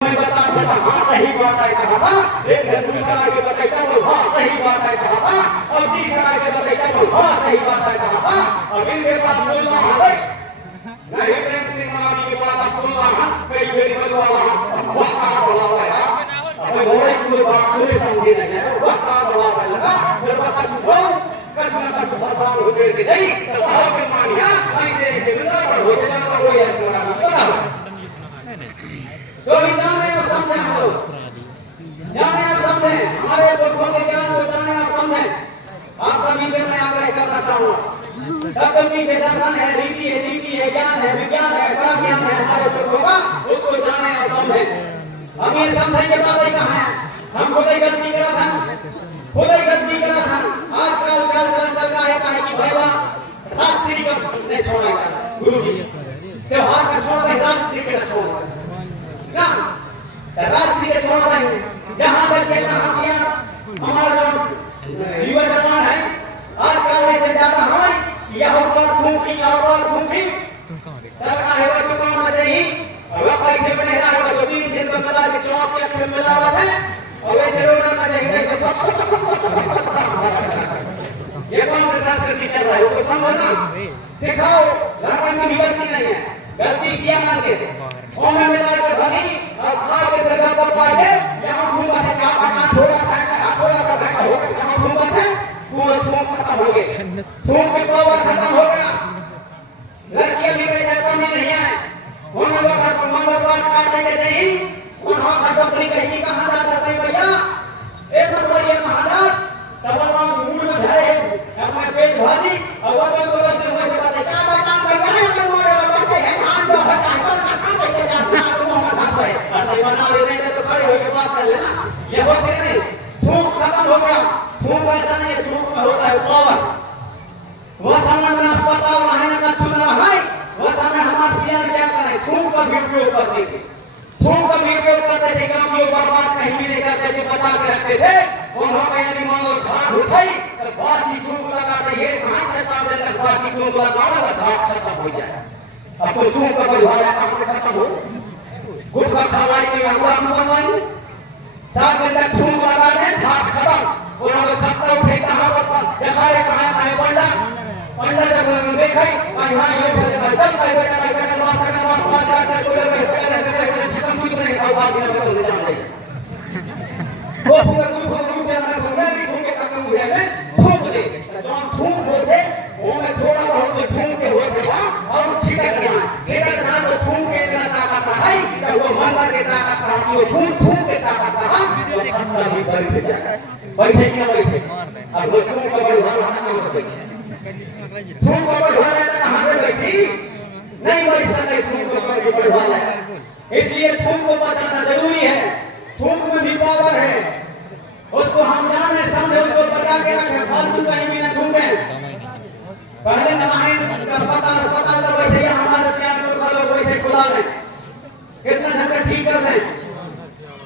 मैं बता सकता हाँ सही बात है कहा था, एक दूसरा आगे बताता वो हाँ सही बात है कहा था, और तीसरा आगे बताता वो हाँ सही बात है कहा था। अब इनके बात सुनना है भाई, नहीं प्रेम सिंह मनावी की बात आप सुनना है, कई बेर बोलवा रहा वाह का बोला हुआ यार, अब मोरे पूरी बात सुने समझे नहीं है, वाह का बोला हुआ लगा, फिर बता चुका कछु न कछु भगवान हो गए कि नहीं, तो भाव के मानिया ऐसे ऐसे बिना पर हो जाना तो कोई ऐसा लगा पता तो भी जाने और समझे हम लोग, जाने और समझे हमारे पुरखों के ज्ञान को जाने और समझे। आप सभी से मैं आग्रह करना चाहूँगा, सबके पीछे दर्शन है, रीति है, ज्ञान है, विज्ञान है, बड़ा ज्ञान है हमारे पुरखों का, उसको जाने और समझे। हम ये समझे के बाद ही कहा है, हम खुद ही गलती करा था, आजकल चल रहा है कहे कि भैया राजश्री का नहीं छोड़ेगा गुरु जी, त्योहार का छोड़ रहे, राजश्री का छोड़ ना, राजश्री के छोड़ रहे, जहाँ बच्चे हंसियां हमारे युवा जवान है आजकल ऐसे ज्यादा है, यहाँ पर थूकी चल रहा है वो दुकान में नहीं, वह पैसे बने रहा है वो 3 दिन में मिला के चौक के अखिल मिला हुआ है, और वैसे रोना ना जाएंगे तो ये कौन सी संस्कृति चल रहा है, वो समझो ना, सिखाओ। लड़कन की भी गलती नहीं है, गलती किया मान के मुंह में मिला के धनी और खा के जगह पर पाए, यहाँ थूका है क्या मकान थोड़ा सा बैठा हो गया, यहाँ थूका है पूरा थूक खत्म हो गया, थूक के पावर खत्म हो गया, लड़कियां भी कोई कमी नहीं है, उन्होंने मंगलवार काटेंगे नहीं, उन्होंने डॉक्टरी कहीं कहाँ जाता है भैया, एक बताइए महाराज तब हम मूड में धरे अपना पेट भाजी और वो से वैसे बातें क्या बताऊं भैया ये मोरे बच्चे हैं कान जो है कहां लेके जाते हैं तुम हम फंस गए अरे बना लेने के तो खड़े होके बात कर लेना, ये होते नहीं, थूक खत्म हो गया, थूक ऐसा नहीं है, थूक में होता है पावर, वो समय में अस्पताल रहने का चुना है, वो समय हमारे सीएम क्या करे, थूक का भी उपयोग करते थे, थूक का भी उपयोग करते थे, काम जो बर्बाद कहीं भी नहीं करते थे, बचा के रखते थे, उन्होंने यदि मानो घाट उठाई तो बासी थूक लगाते, ये कहाँ से 7 दिन तक बासी थूक लगाओ तो घाट खत्म हो जाए, अब तो थूक का कोई भाया कहाँ से खत्म हो, गुटखा खवाई के हुआ क्यों बनवाई, 7 दिन तक थूक लगा दे घाट खत्म, उन्होंने छत्ता उठे कहाँ पर देखा है कहाँ है पंडा जब देखा यहाँ ये चल बेटा मास कर चिकन पूछ रहे हैं बात बिना तो जान ले वो पूरा ग्रुप से मैं घूमे के तक हुए में थूक दे तो थूक होते वो में थोड़ा बहुत थूक के हो गया और छिटक ना तो थूक के ना ताकत है जब वो मंदिर के ताकत है वो थूक के ताकत है तो खत्ता भी बैठे क्या बैठे अब वो थूक का बढ़ाना नहीं हो बैठे थूक को बढ़ाना कहां से बैठी नहीं बैठ सकते, थूक को बढ़ाना, इसलिए थूक को बचाना जरूरी है, थूक में भी पावर है, उसको हम जाने समझे उसको बचा के रखें, फालतू कहीं भी न थूके, पहले नहाए अस्पताल तो वैसे ही हमारे सियार को लोग वैसे खुला लें, कितना झटका ठीक कर दें,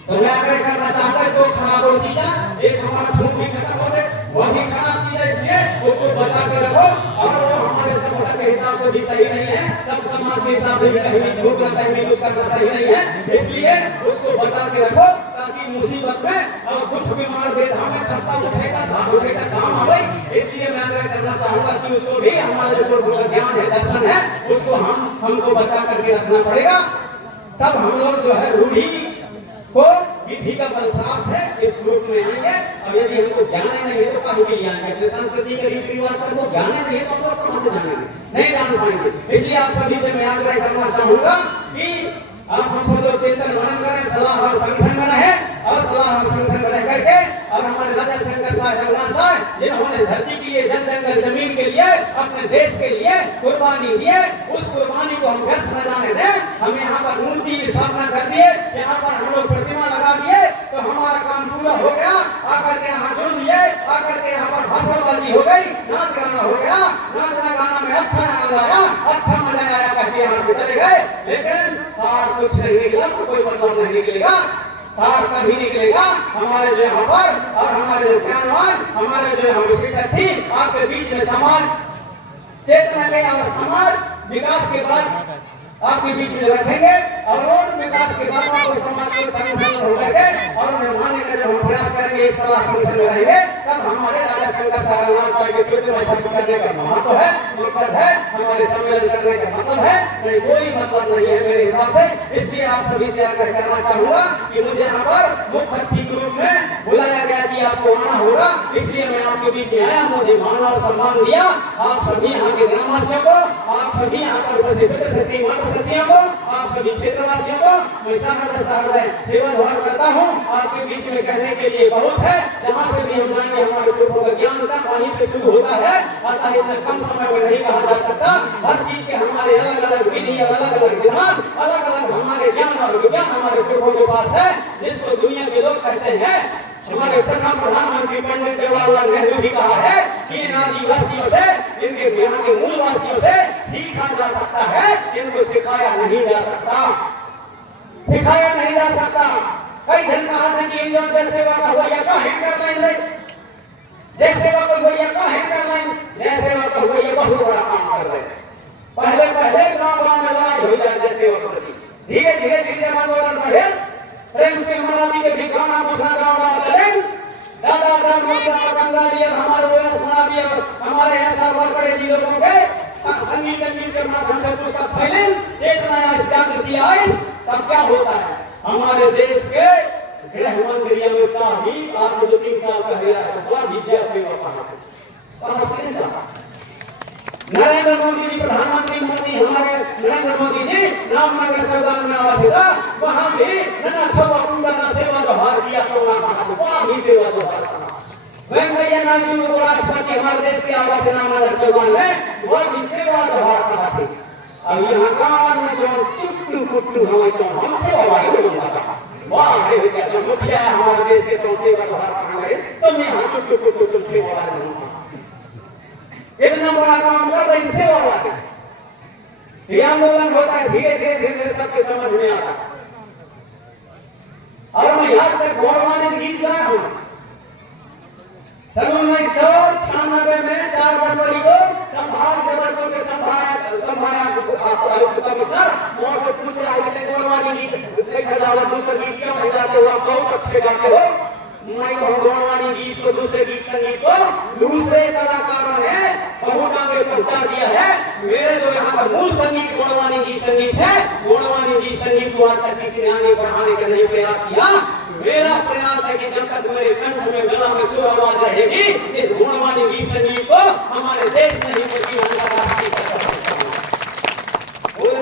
तो मैं आग्रह करना चाहता हूं तो खराब हो चीज एक हमारा थूक भी खत्म हो गए, वो भी खराब चीज है, इसलिए उसको बचा के रखो, और वो हमारे समुदाय के हिसाब से भी सही नहीं है, सब समाज के हिसाब से कहीं थूक रखता है कुछ करना सही नहीं है, इसलिए उसको बचा के रखो ताकि मुसीबत में और दुख बीमार बेधा में खत्ता उठेगा धाम उठेगा काम आवे, इसलिए मैं आग्रह करना चाहूंगा कि उसको भी हमारे जो ज्ञान है दर्शन है उसको हमको बचा करके रखना पड़ेगा, तब हम लोग जो है रूढ़ी को विधि का बल प्राप्त है इस रूप में आएंगे, और यदि हमको ज्ञान नहीं है तो कहीं के लिए आएंगे, अपने संस्कृति के रीति रिवाज पर वो ज्ञान नहीं है तो हम लोग कहां से जानेंगे, नहीं जान पाएंगे, इसलिए आप सभी से मैं आग्रह करना चाहूंगा कि आप हम सब लोग चिंतन मनन करें, सलाह और संगठन में रहे, और सलाह और संगठन में रह करके, और हमारे राजा शंकर साहब रघुनाथ साहब जिन्होंने धरती के लिए जल जंगल जमीन के लिए अपने देश के लिए कुर्बानी दिए, उस कुर्बानी को हम व्यर्थ न जाने दें, हम यहाँ पर मूर्ति की स्थापना कर दिए, यहाँ पर हम लोग प्रतिमा लगा दिए तो हमारा काम पूरा हो गया, आकर के यहाँ जुड़ लिए, आकर के यहाँ पर भाषणबाजी हो गई, नाच गाना हो गया, नाचना गाना में अच्छा मजा आया कह के यहाँ से चले गए, लेकिन सार कुछ नहीं निकला, तो कोई बदलाव नहीं निकलेगा, सार का भी निकलेगा, हमारे जो यहाँ पर और हमारे जो ज्ञानवान हमारे जो यहाँ विशिष्टि आपके बीच में समाज चेतना के और समाज विकास के बाद आपके बीच में रखेंगे और उन विकास के बातों को समाज को संगठन हो करके और उन्हें मानने का जब हम प्रयास करेंगे एक सलाह संगठन में रहेंगे तब हमारे राजा शंकर सारनाथ साहब के चरित्र में करने का महत्व है, मकसद है, हमारे सम्मेलन करने का मतलब है, नहीं कोई मतलब नहीं है मेरे हिसाब से। इसलिए आप सभी से आग्रह करना चाहूंगा कि मुझे यहाँ पर मुख्य अतिथि के रूप में बुलाया गया कि आपको आना होगा, इसलिए मैं आपके बीच में आया, मुझे मान और सम्मान दिया। आप सभी यहाँ के ग्रामवासियों को, आप सभी यहाँ पर सत्यों को, आप सभी क्षेत्रवासियों को मैं सेवा द्वार करता हूँ। आपके बीच में कहने के लिए बहुत है, जहाँ से भी हम जाएंगे हमारे पूर्वों का ज्ञान का वहीं से शुरू होता है, अतः इतना कम समय में नहीं कहा जा सकता। हर चीज के हमारे अलग अलग विधि, अलग अलग विधान, अलग अलग हमारे ज्ञान और विज्ञान हमारे पूर्वों के पास है, जिसको दुनिया के लोग कहते हैं। हमारे प्रथम प्रधानमंत्री पंडित जवाहरलाल नेहरू भी कहा है कि इन आदिवासियों से, इनके यहाँ के मूलवासियों से सीखा जा सकता है, इनको सिखाया नहीं जा सकता, सिखाया नहीं जा सकता। कई जन कहा था कि इन जैसे वह हुआ या का हिट कर लाइन, जैसे वह हुआ या का हिट कर लाइन, जैसे वह हुआ ये बहुत बड़ा काम कर रहे हैं। पहले पहले गांव गांव में लड़ाई हो जाए जैसे वह प्रति, धीरे धीरे धीरे आंदोलन बढ़े, प्रेम सिंह मराठी के भी गाना पूछना गाँव गाँव चले, दादा दादा बंगाली और हमारे ओएस हमारे ऐसा बड़े जी लोगों के संगीत के माध्यम से उसका फैले चेतना जागृति आई, तब क्या होता है हमारे देश के गृह मंत्री अमित शाह भी आज से 2-3 साल पहले आया विजय से नरेंद्र मोदी जी प्रधानमंत्री मोदी, हमारे नरेंद्र मोदी जी रामनगर चौदान में आवा था, वहां भी नना छवा पूरा सेवा जोहार किया तो वहां भी सेवा जोहार करा। वेंकैया नायडू को राष्ट्रपति हमारे देश के आवा थे रामनगर चौदान में, वो भी सेवा जोहार करा थे। अब यहाँ गाँव में जो चुट्टू कुट्टू हमें तो हम सेवा वाले लोग आता वाह है तो मुखिया हमारे देश के तो सेवा जोहार करा गए, तुम यहाँ चुट्टू कुट्टू तुम सेवा वाले नहीं, इतना बड़ा काम कर रहे हैं सेवा वाले। ये आंदोलन होता है, धीरे धीरे धीरे धीरे सबके समझ में आता है। और मैं आज तक गौरवान्वित गीत बना हूँ। सन 1996 में 4 जनवरी को संभाग जबलपुर के कमिश्नर मुझसे पूछ रहा है कि गौरवान्वित गीत देखा जाओ, दूसरा गीत क्यों नहीं गाते हो, आप बहुत अच्छे गाते हो। मैं कहूँ गौरवान्वित गीत को, दूसरे गीत संगीत को दूसरे कलाकारों ने बहुत आगे पहुंचा दिया है। मेरे जो यहाँ का मूल संगीत गौरवान्वित गीत संगीत है, गौरवान्वित गीत संगीत को आज तक किसी ने आगे बढ़ाने का नहीं प्रयास किया। मेरा प्रयास है कि जब तक मेरे कंठ में गला में सुर आवाज रहेगी, इस गौरवान्वित गीत संगीत को हमारे देश में ही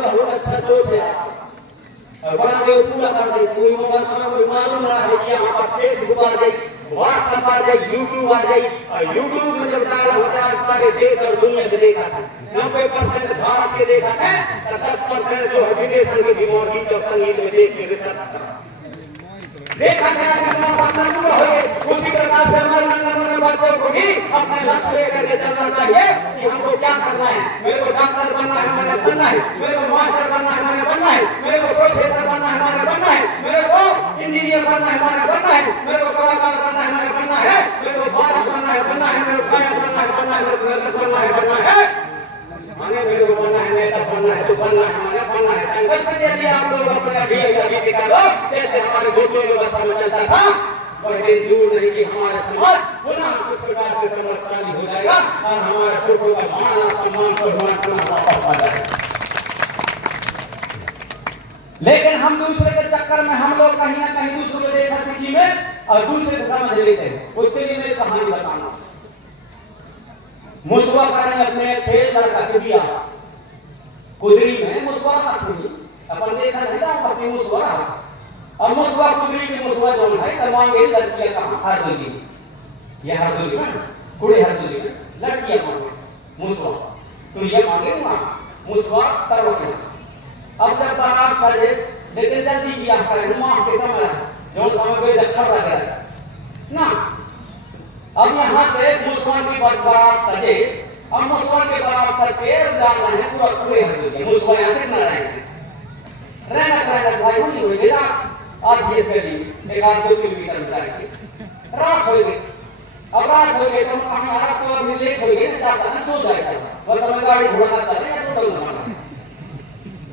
बहुत अच्छा सोच है और बना दे पूरा कर दे। कोई मोबाइल समय कोई मालूम रहा है कि यहाँ पर फेसबुक आ जाए, व्हाट्सएप आ जाए, यूट्यूब आ जाए, और यूट्यूब में जब डाला होता है सारे देश और दुनिया के देखा था, 90% भारत के देखा है, 10% जो है विदेशों के भी गीत और संगीत में देख के रिसर्च करा देखा गया कि उसी प्रकार से हमारे नन्हे बच्चों को भी अपने लक्ष्य लेकर के चलना चाहिए कि हमको क्या करना है। मेरे को डॉक्टर बनना है, मैंने बनना है, मेरे को मास्टर बनना है, मैंने बनना है, मेरे को प्रोफेसर बनना है, मैंने बनना है, मेरे को इंजीनियर बनना है, मैंने बनना है, मेरे को कलाकार बनना है, मैंने बनना है, मेरे को बालक बनना है, मेरे को गायक बनना है, मेरे को लेखक बनना है, माने मेरे को बनना है, नेता बनना है, तो बनना है, मैंने बनना है। संकल्प यदि आप लोग अपने अभी से करो, जैसे हमारे गोपियों व्यवस्था में चलता था, और दिन दूर नहीं कि हमारा समाज पुनः कुछ प्रकार से समृद्धशाली हो जाएगा और हमारे पूर्वों का मान और सम्मान को वापस आ जाएगा। लेकिन हम दूसरे के चक्कर में हम लोग कहीं ना कहीं दूसरे को देखा सीखी में और दूसरे को समझ लेते हैं। उसके लिए मैं कहानी बताना। मुसवा करेंगे में 6 लड़का के बिया कुदरी में मुसवा हाथी अपन देखा नहीं था, अपनी मुसवा और मुसवा कुदरी के मुसवा जो है करवाएंगे लड़कियां कहाँ हरदोली, ये हरदोली में कुड़े हरदोली में लड़कियां मांगे मुसवा, तो ये मांगे वहाँ मुसवा करवाएंगे। अब जब बारात सजे लेकिन जल्दी ब्याह करें माह के समय जो समय पे दखल रह गया ना। अब यहाँ से मुसलमान की बारात सजे, अब मुसलमान की बारात सज के जाना है पूरा पूरे हरदोली मुसलमान यहाँ कितना रहेंगे रहना भाई नहीं हुई बेटा आज ये गली 1-2 किलोमीटर जाएंगे रात हो गई। अब रात हो गई तो हमारा तो अभी लेट हो गई ना, जाता ना सो जाए सब बस हमें गाड़ी घोड़ा चले या तो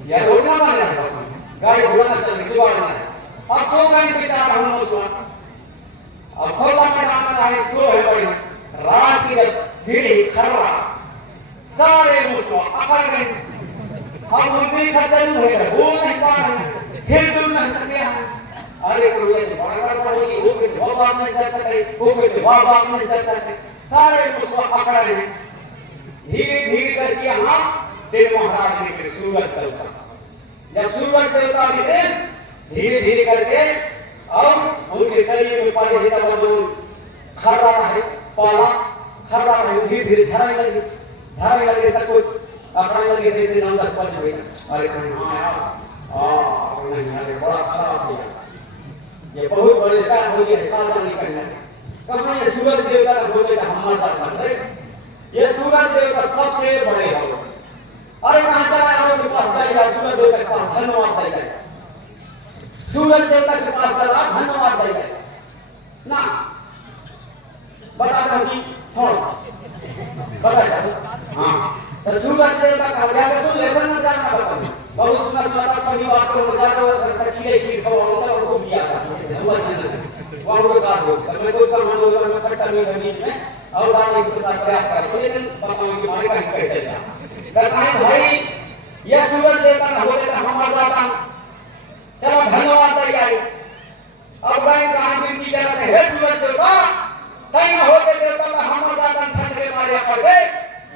या रोड ना बन रहा है, गाड़ी घोड़ा चल रही जुगाड़ है। अब सो गए बेचारा हम लोग सो, अब खोला मैदान में आए सो है बड़ी रात की गिरी खर्रा सारे मुझको अकड़ गए। हम उनकी खतरन हो गए, वो नहीं पा रहे, फिर भी नहीं सके हैं। अरे कोई बड़ा पड़ोगी, वो किसी बाप नहीं जा सके, वो किसी बाप नहीं जा सके, सारे मुझको अकड़ रहे हैं। धीरे धीरे करके यहाँ दिन महाराज निकले, सूरज देवता। जब सूरज देवता निकले धीरे धीरे करके अब उनके शरीर में पानी हिता जो खर्रा है, पाला खर्रा है, धीरे धीरे झरने लगे सब कुछ अपना लगे से नाम 10 बज गए। अरे कहीं नहीं, अरे बड़ा खराब हो गया, ये बहुत बड़े का हो गया, काला निकलने कब ये सूरज देवता का हो गया हमारा बन रहे, ये सूरज देवता सबसे बड़े हो। अरे कहां चला है के पास जाइए, सूरज देवता के पास धन्यवाद दे, सूरज देवता के पास चला धन्यवाद दे ना, बता दो कि छोड़ बता दो। हाँ तो सूरज देवता का क्या कर सुन ले बन जाना बताओ, बहुत सुना सुना सभी बात को मजा दो, खीर खीर खाओ होता है वो किया हुआ है वहां वो बात हो तो कोई का मन होगा मैं खट्टा मीठा बीच में और डालने के साथ प्रयास करें, लेकिन बताऊं कि मारे का कैसे चलता कहता है भाई यह सूरज देवता का हो जाता हमारा दाता चलो धन्यवाद दे आई। अब भाई कहां विनती करते हैं सूरज देवता कहीं ना होते देवता का हमारा दाता ठंड के मारे पड़ गए,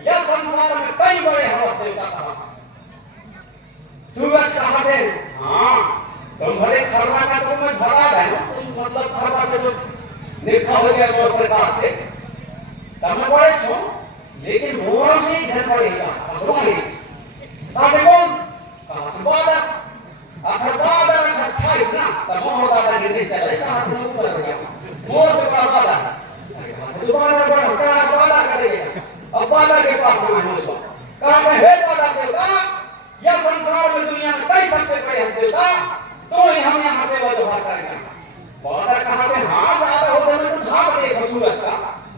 यह संसार में कई बड़े हवस देवता का सूरज कहा थे। हाँ तुम भले खर्रा का तुम्हें भरा है, तुम मतलब खर्रा से जो देखा हो गया मोर प्रकाश से तब बड़े छो, लेकिन मोर से ही झन पड़ेगा भगवान ताते कौन कहा बादल आखिर बादल अच्छा है ना, तब मोर दादा गिरने चले कहा तुम ऊपर हो गया मोर से बड़ा बादल दोबारा बड़ा चला बादल करेगा। अब बादल के पास आए उसको कहा हे बादल देवता यह संसार में दुनिया में कई सबसे बड़े हंस देवता तो हम यहाँ से व्यवहार करेंगे। बादल कहा थे हाँ ज्यादा होता है तो भाग देखो सूरज का,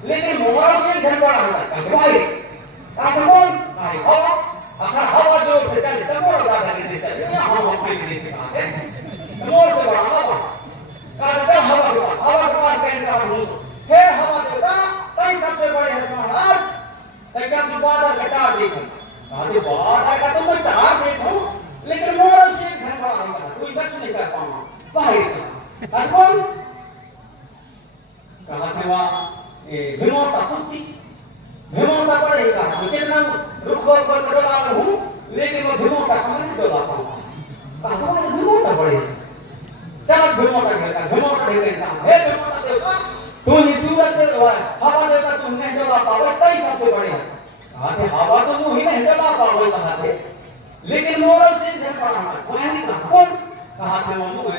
लेकिन मोर से झन पड़ा है भाई कहा कौन अगर हवा जोर से चले तब मोर ज्यादा गिरने चले हम अपने गिरने कहा मोर से बड़ा हवा कहा चल हवा के पास कहने का हम हे हवा देवता कई सबसे बड़े हंस महाराज क्या तू बादल हटा देखो आगे बादल का तो मैं हटा देखो, लेकिन मोर से झन पड़ा है कोई कुछ नहीं कर पाऊंगा भाई का कौन कहा थे वहां ये भिमोटा कुत्ती भिमोटा पड़ेगा लेकिन मैं रुख पर डोला हूं, लेकिन वो भिमोटा कहां नहीं डोला पाऊंगा कहा तो भिमोटा पड़ेगा चल भिमोटा ढेगा हे भिमोटा देवता तू ही सूरज देवता हवा देवता तू नहीं डोला पावे कई सबसे बड़े है कहा थे हवा तो तू ही नहीं डोला पावे कहा थे, लेकिन मोरल से झन पड़ा है वह नहीं कहा कौन कहा थे वो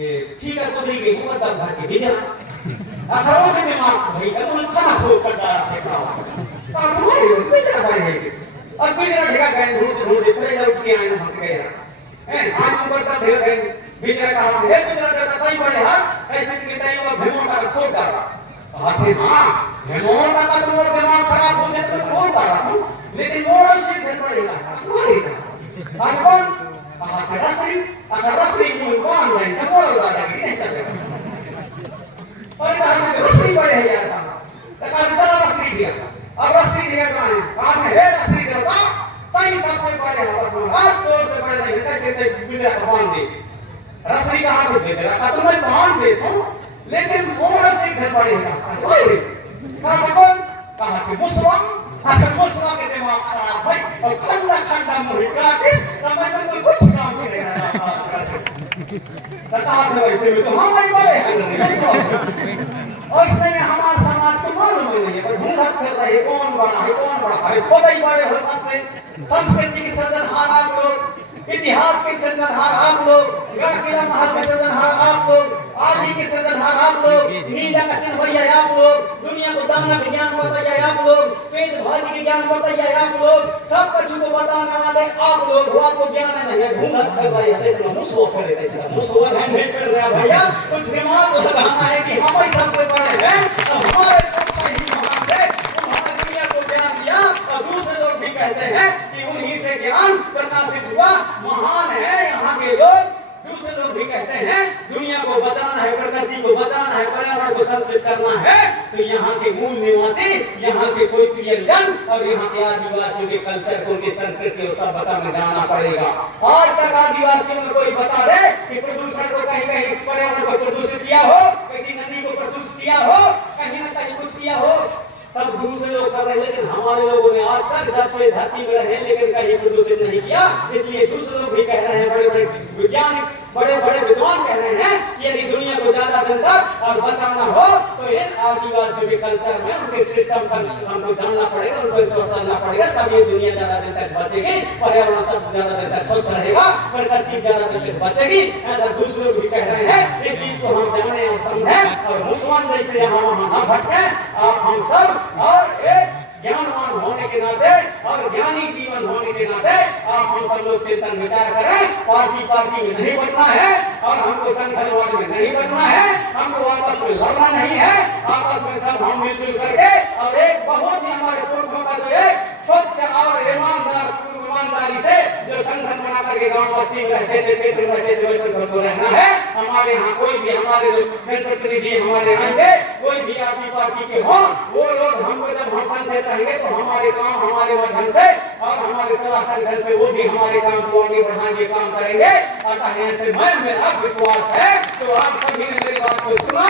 ये चीका कुदरी के मुकद्दम घर के बीच अखरों के दिमाग भाई का तुम खाना खो कर डाला थे कहा तुम्हारे बेचारा भाई है और बेचारा ढेगा गए ढूंढ पड़े जा उठ के आए हंस गए हैं आज ऊपर तक ढेगा गए बेचारा कहा हे बेचारा देवता कई बड़े हां कैसे कि तई वो भिमोटा का खोद डाला कहा थे हां भिमोटा का तो दिमाग खराब हो जाए तो खोद डाला, लेकिन मोरल से झन पड़ेगा तुम्हारे का कौन कहा था रसरी अगर रसरी मुंह कौन नहीं तो मोरल दादागिरी नहीं चलेगा और कहा रसरी बड़े है यार कहा चला रसरी दिया। अब रसरी दिया कहा है हे रसरी देवता कई सबसे बड़े हवस हाथ जोर से बड़े नहीं कैसे गुजरा भगवान दे रसरी कहा तो बेचारा का तुम्हें भगवान दे तो, लेकिन मोरल से झन पड़ेगा कहा कौन कहा कि मुसवा अगर मुसवा के दिमाग खराब है और खंडा खंडा मुड़ी काटे तो मैं तो कुछ काम नहीं करेगा कहा तो वैसे में तो हम नहीं बड़े हैं और इसमें हमारे समाज को मालूम नहीं है पर घूंघट कर रहे कौन बड़ा है खुद ही बड़े हो सबसे संस्कृति की सृजनहार आप लोग, इतिहास के सृजनहार आप लोग, गढ़किला महल के सृजनहार आप लोग, आदि के सृजनहार आप लोग, नीला का चिन्हैया आप लोग, दुनिया को जानने का ज्ञान बताइए आप लोग, पेट भाजी के ज्ञान बताइए आप लोग, सब कुछ को बताने वाले आप लोग हो, आपको ज्ञान नहीं है घूंघट कर रहे हैं ऐसे मुसवा कर रहे हैं मुसवा हम नहीं कर रहे भैया कुछ दिमाग लगाना है कि हम ही सबसे बड़े हैं तो हमारे सबसे ही महान है उन्होंने दुनिया को ज्ञान दिया और दूसरे लोग भी कहते हैं कि उन्हीं से ज्ञान प्रकाशित हुआ। महान है यहाँ के लोग। दूसरे लोग भी कहते हैं दुनिया को बचाना है, प्रकृति को बचाना है, पर्यावरण को संरक्षित करना है, तो यहाँ के मूल निवासी, यहाँ के कोई प्रियजन और यहाँ के आदिवासियों के कल्चर को, उनकी संस्कृति और सभ्यता में जाना पड़ेगा। आज तक आदिवासियों में कोई बता दे कि प्रदूषण को कहीं कहीं पर्यावरण को प्रदूषित किया हो, किसी नदी को प्रदूषित किया हो, कहीं न कहीं कुछ किया हो, सब दूसरे लोग कर रहे हैं, लेकिन हमारे लोगों ने आज तक जब से धरती में रहे लेकिन कहीं प्रदूषित नहीं किया। इसलिए दूसरे लोग भी कह रहे हैं, बड़े बड़े वैज्ञानिक, बड़े बड़े विद्वान कह रहे हैं कि यदि दुनिया को ज्यादा दिन तक और बचाना हो तो इन आदिवासियों के कल्चर में, उनके सिस्टम का हमको जानना पड़ेगा, उनको समझना पड़ेगा, तब ये दुनिया ज्यादा दिन तक बचेगी, पर्यावरण तब ज्यादा दिन तक स्वच्छ रहेगा, प्रकृति ज्यादा दिन तक बचेगी। ऐसा दूसरे लोग भी कह रहे हैं। इस चीज को हम जाने और समझें और मुसलमान जैसे यहाँ वहाँ न भटके। आप हम सब और एक ज्ञानवान होने के नाते और ज्ञानी जीवन होने के नाते आप हम सब लोग चिंतन विचार करें। पार्टी में नहीं बनना है और हमको संगठनवाद में नहीं बनना है, हमको आपस में लड़ना नहीं है, आपस में सब हम मिलजुल करके और एक बहुत ही हमारे पुरखों का जो एक स्वच्छ और ईमानदारी से जो संगठन बना करके गांव बस्ती में रहते थे, क्षेत्र में रहते थे, वैसे सबको रहना है। हमारे यहाँ कोई भी हमारे जनप्रतिनिधि हमारे आएंगे, कोई भी आपकी पार्टी के हो, वो लोग हमको जब हम संग देते रहेंगे तो हमारे काम हमारे माध्यम से और हमारे सलाह संगठन से वो भी हमारे काम को आगे बढ़ाने के काम करेंगे। अतः ऐसे मेरा विश्वास है। तो आप सभी ने मेरी बात को सुना,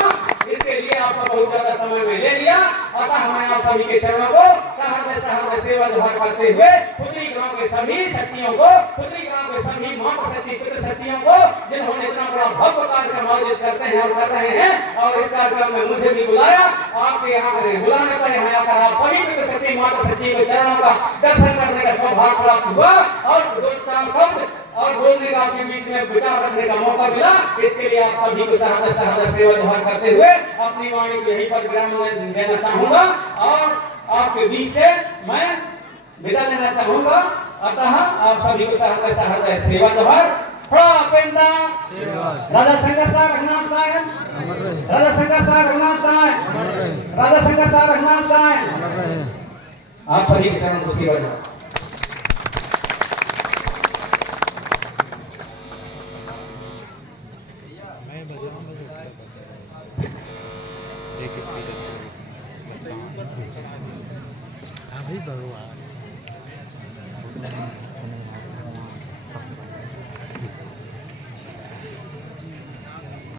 इसके लिए आपका बहुत ज्यादा समय में ले लिया। अतः मैं आप सभी के चरणों को सहृदय सेवा जोहार करते हुए खुदरी गांव के सभी शक्तियों को, खुदरी गांव के सभी माता शक्ति पुत्र शक्तियों को, जिन्होंने इतना बड़ा भव्य कार्यक्रम आयोजित करते हैं और कर रहे हैं और इस कार्यक्रम में मुझे भी बुलाया, आपके यहाँ बुलाने पर यहाँ आकर आप सभी पुत्र शक्ति माता शक्ति के चरणों का दर्शन करने का सौभाग्य प्राप्त हुआ और दो चार शब्द और बोलने का आपके बीच में विचार रखने का मौका मिला। इसके लिए आप सभी को सहृदय सेवा जोहार करते हुए अपनी वाणी को यहीं पर विराम देना चाहूंगा और आपके बीच से मैं विदा लेना चाहूंगा। अतः आप सभी को सहृदय सेवा जोहार। राजा शंकर साहब रघुनाथ साहब, राजा शंकर साहब रघुनाथ साहब, राजा शंकर साहब रघुनाथ साहब, आप सभी के चरण को सेवा जोहार। अभी भगवान